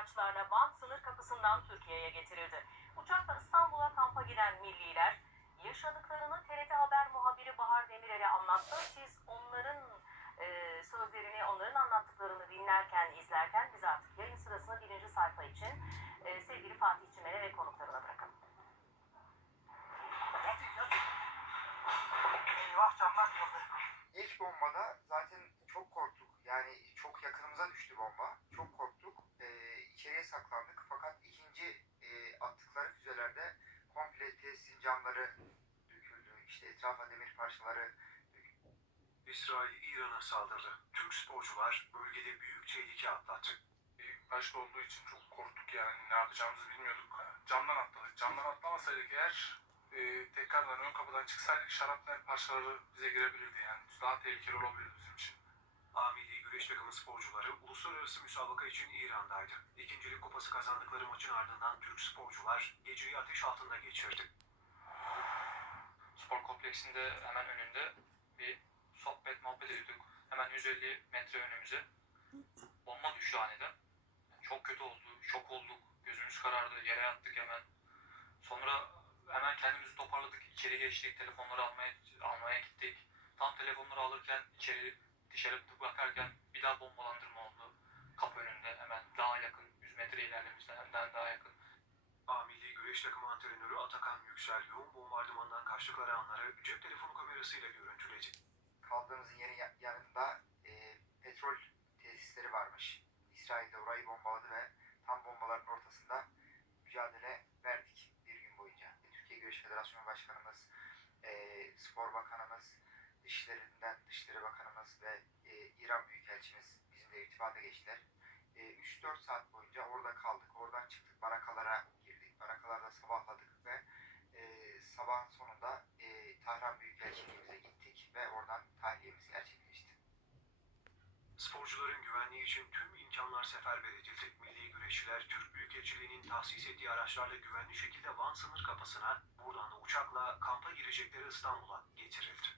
araçlarla Van sınır kapısından Türkiye'ye getirildi. Uçakla İstanbul'a kampa giden milliler yaşadıklarını TRT Haber muhabiri Bahar Demirel'e anlattı. Siz onların e, sözlerini, onların anlattıklarını dinlerken, izlerken biz artık yayın sırasını birinci sayfa için e, sevgili Fatih Çimen'e ve konuklarına bırakalım. Eyvah camlar kırıldı. İlk bombada zaten çok korktuk. Yani çok yakınımıza düştü bomba. Etrafa demir parçaları. İsrail İran'a saldırdı. Türk sporcular bölgede büyük tehlike atlattı. İlk başta olduğu için çok korktuk yani ne yapacağımızı bilmiyorduk. Camdan atladık. Camdan atlamasaydık eğer e, tekrardan ön kapıdan çıksaydık şarapnel parçaları bize girebilirdi yani. Daha tehlikeli olabilirdi bizim için. A milli güreş takımı sporcuları uluslararası müsabaka için İran'daydı. İkincilik kupası kazandıkları maçın ardından Türk sporcular geceyi ateş altında geçirdi. Spor kompleksinde hemen önünde bir sohbet muhabbet ediyorduk. Hemen 150 metre önümüze. Bomba düştü aniden. Çok kötü oldu, şok olduk. Gözümüz karardı, yere yattık hemen. Sonra hemen kendimizi toparladık, içeri geçtik, telefonları almaya almaya gittik. Tam telefonları alırken içeri dışarı bakarken bir daha bombalandırma oldu. Kapı önünde hemen daha yakın, 100 metre ilerlememizden daha yakın. A milli takımı antrenörü Atakan Yüksel yoğun bombardımandan kaçtıkları anları cep telefonu kamerasıyla görüntüledi. Kaldığımız yerin ya- yanında e, petrol tesisleri varmış. İsrail de orayı bombaladı ve tam bombaların ortasında mücadele verdik bir gün boyunca. Türkiye Güreş Federasyonu Başkanımız, e, Spor Bakanımız, Dışişlerinden Dışişleri Bakanımız ve e, İran Büyükelçimiz bizimle irtibata geçtiler. E, 3-4 saat boyunca orada kaldık. Oradan çıktık, barakalara Barakalarda sabahladık ve e, sabahın sonunda e, Tahran Büyükelçiliğimize gittik ve oradan tahliyemiz gerçekleşti. Sporcuların güvenliği için tüm imkanlar seferber edildi. Milli güreşçiler Türk Büyükelçiliği'nin tahsis ettiği araçlarla güvenli şekilde Van sınır kapısına, buradan da uçakla kampa girecekleri İstanbul'a getirildi.